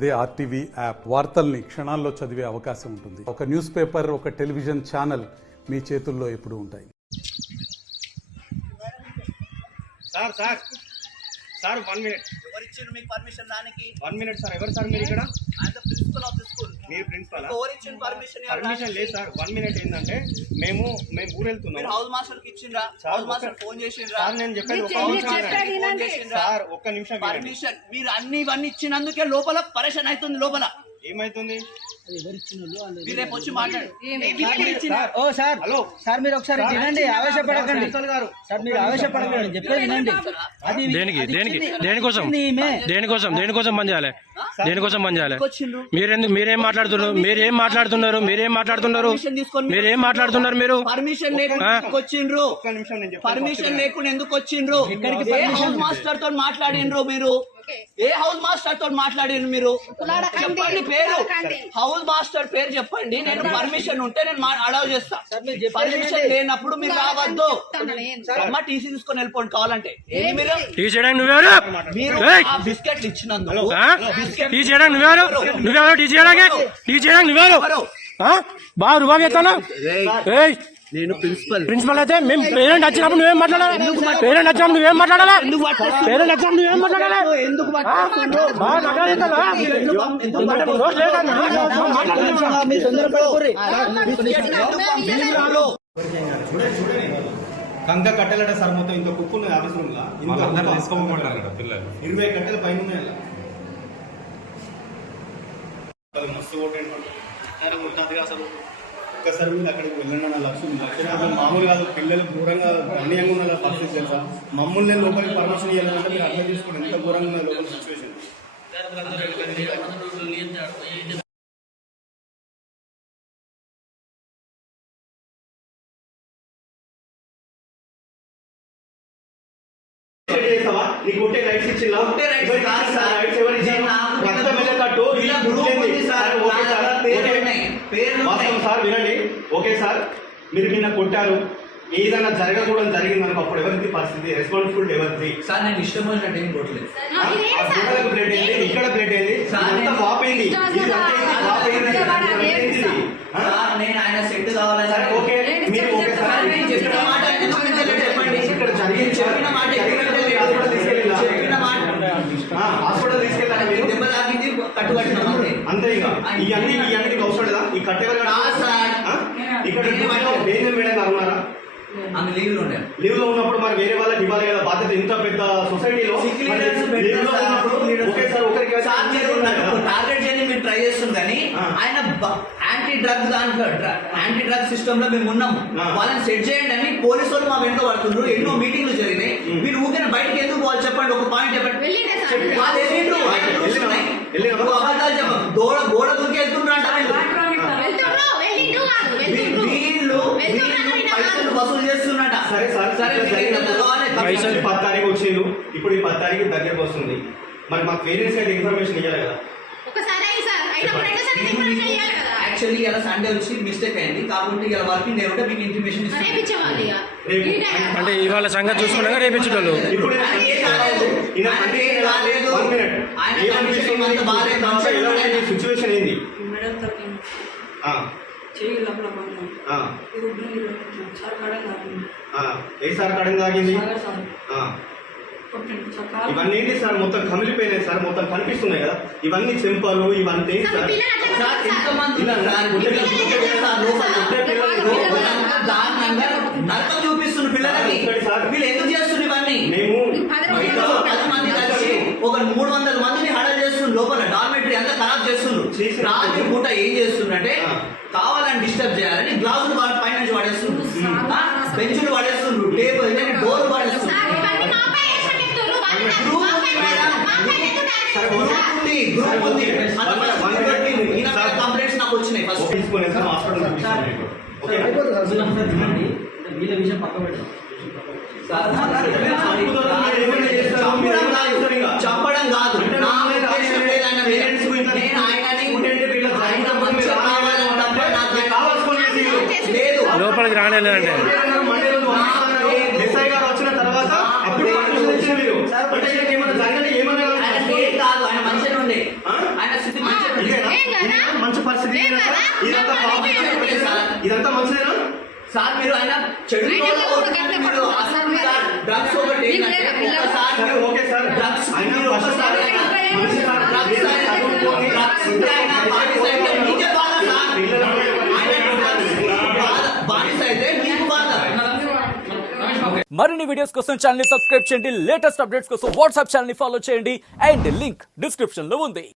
అదే RTV app వార్తల్ని క్షణాల్లో చదివే అవకాశం ఉంటుంది. ఒక న్యూస్ పేపర్, ఒక టెలివిజన్ ఛానల్ మీ చేతుల్లో ఎప్పుడూ ఉంటాయి. Sir sir sir 1 minute. ఎవరు ఇచ్చిండ్రు మీకు పర్మిషన్ దానికి? 1 minute సార్. ఎవరు సార్ మీరు ఇక్కడ? ఆయన ప్రిన్సిపల్ ఆఫ్ ది స్కూల్. మీరు ప్రిన్సిపల్? ఎవరు ఇచ్చిండ్రు పర్మిషన్? పర్మిషన్ లేదు సార్. 1 minute ఏంటంటే మేము ఊరు వెళ్తున్నాం. మీరు హౌస్ మాస్టర్ కి ఇచ్చిండ్రా? హౌస్ మాస్టర్ ఫోన్ చేసిండ్రా? సార్ నేను చెప్పేది ఒక నిమిషం సార్, ఒక్క నిమిషం. పర్మిషన్ మీరు ఇవన్నీ ఇచ్చినందుకే లోపల పరేషాన్ అవుతుంది. లోపల ఏమైతుంది? మీరు రేపు వచ్చి మాట్లాడు. ఓ సార్, హలో సార్, మీరు ఒకసారి వినండి, ఆవేశపడకండి సార్, మీరు ఆవేశపడకండి, చెప్పేది వినండి. అది దేనికోసం పని చేయాలి? దేనికోసం పని చేయాలి? మీరేం మాట్లాడుతున్నారు? మీరు పర్మిషన్ లేకుండా వచ్చిండ్రు. పర్మిషన్ లేకుండా ఎందుకు వచ్చిండ్రు? ఏ హౌస్ మాస్టర్ తో మాట్లాడిండ్రు మీరు? ఏ హౌస్ మాస్టర్ తో మాట్లాడిండ్రు మీరు? చెప్పండి పేరు, హౌస్ మాస్టర్ పేరు చెప్పండి. నేను పర్మిషన్ ఉంటే నేను అలౌ చేస్తా. పర్మిషన్ లేనప్పుడు మీరు రావద్దు. అమ్మ టీసీ తీసుకొని వెళ్ళిపోండి కావాలంటే. మీరు బిస్కెట్లు ఇచ్చినందుకు బాగా రుబాబు చేస్తాను. నేను ప్రిన్సిపల్ అయితే మేము పేరెంట్ వచ్చినప్పుడు నువ్వేం మాట్లాడాలి? పేరెంట్ వచ్చినప్పుడు నువ్వేం మాట్లాడాలి? ఎందుకు కంక కట్టెలట సార్, మొత్తం ఇంత కుక్కు ఉన్నది ఆఫీస్ రూమ్ లా. 20 కట్టెల పైన ఉన్నాయి. మస్తు కొట్టండి అసలు. ఒక్కసారి మీరు అక్కడికి వెళ్ళండి. నా లక్ష్యం మామూలు కాదు. పిల్లలు ఘోరంగా అన్యాయంగా ఉన్న పరిస్థితి తెలుసా? మమ్మల్ని లోపలికి పర్మిషన్ ఇవ్వాలంటే మీరు అర్థం చేసుకోండి ఎంత ఘోరంగా ఉన్న లోపల సిచ్యువేషన్. కొట్టే రైట్స్ ఇచ్చిందా? సార్ వినండి, ఓకే సార్, మీరు నిన్న కొట్టారు, ఏదైనా జరగకూడదు జరిగిందనుకో అప్పుడు ఎవరిది పరిస్థితి? రెస్పాన్సిబిలిటీ ఎవరిది? సార్ నేను ఇష్టం వచ్చినట్టు ఏం కొట్టలేదు. బ్లడ్ అయింది, ఇక్కడ బ్లడ్ అయింది, వాప్ అయింది. నేను ఆయన సెట్ కావాలి సార్. ఓకే మీరు ఓకే సార్, చెప్పిన మాట చెప్పండి. ఇక్కడ జరిగింది, చెప్పిన మాట హాస్పిటల్ తీసుకెళ్ళాలి. మీరు దెబ్బ తాకింది, కట్టుకట్టినాం అంతే. ఇక ఇవన్నీ అవసరం లేదా? ఈ కట్టెవరు ఇక్కడ మేడం అనున్నారా? ఆమె లీవ్ లో ఉండే. లీవ్ లో ఉన్నప్పుడు మరి వేరే వాళ్ళకి ఇవ్వాలి కదా బాధ్యత. ఇంత పెద్ద సొసైటీలో టార్గెట్ చేయని మీరు ట్రై చేస్తుంది కానీ ఆయన యాంటీ డ్రగ్ సిస్టమ్ లో మేము ఉన్నాము. వాళ్ళని సెట్ చేయండి అని పోలీసు వాళ్ళు మా వెంట పడుతుండ్రు. ఎన్నో మీటింగ్లు జరిగినాయి. మీరు ఊరికే బయటకి ఎందుకు పోవాలి చెప్పండి? ఒక పాయింట్ చెప్పండి. అబద్ధాలు చెప్పండి. గోడ దూకి వెళ్తుండ్రు అంట. పైసలు వసూలు చేస్తున్నట. సరే సార్, 10 తారీఖు వచ్చిండు. ఇప్పుడు ఈ 10 తారీఖు దగ్గరకు వస్తుంది. మరి మాకు పేరెంట్స్ అయితే ఇన్ఫర్మేషన్ ఇవ్వాలి కదా? యాక్చువల్లీ ఇలా సండే వచ్చి మిస్టేక్ అయింది కాబట్టి ఇలా వర్కింగ్ డే ఉంటే మీకు ఇన్ఫర్మేషన్ అంటే ఇవాళ సంగతి చూసుకున్నాక రేపించుకోవాలి. సిచ్యువేషన్ ఏంది? ఏ సార్ కడం తాగింది? ఇవన్నీ ఏంటి సార్? మొత్తం కమిలిపోయినాయి సార్, మొత్తం కనిపిస్తున్నాయి కదా ఇవన్నీ చెంపలు ఇవన్నీ సార్. చూపిస్తున్నారు పిల్లలకి. వీళ్ళు ఎందుకు చేస్తున్నారు ఇవన్నీ? మేము 10 మంది కలిసి ఒక 300 మందిని హడల్ చేస్తున్నారు. లోపల డార్మెటరీ అంతా ఖరాబ్ చేస్తున్నారు. రాత్రి పూట ఏం చేస్తుండే కావాలని డిస్టర్బ్ చేయాలని గ్లాసులు పైన నుంచి పడేస్తున్నారు, బెంచులు పడేస్తున్నారు, టేబుల్ డోర్ పడేస్తున్నారు. కంప్లైంట్స్ నాకు వచ్చినాయి. ఫస్ట్ వీళ్ళ విషయం పక్క పెట్టాం. చెప్పడం కాదు, లోపలికి రానేలేదంటే ఎస్ఐ గారు వచ్చిన తర్వాత అప్పుడు ఏమన్నా ఆయన మంచిగా ఉండే ఆయన స్థితి ఇదంతా ఇదంతా మంచిదేనా సార్ మీరు ఆయన చెడు డ్రగ్స్ ఒకటి సరే ఓకే సార్ అయినా ఒకసారి మరిన్ని వీడియోస్ కోసం ఛానల్ ని సబ్స్క్రైబ్ చేయండి, లేటెస్ట్ అప్డేట్స్ కోసం వాట్సాప్ ఛానల్ ని ఫాలో చేయండి అండ్ లింక్ డిస్క్రిప్షన్ లో ఉంది.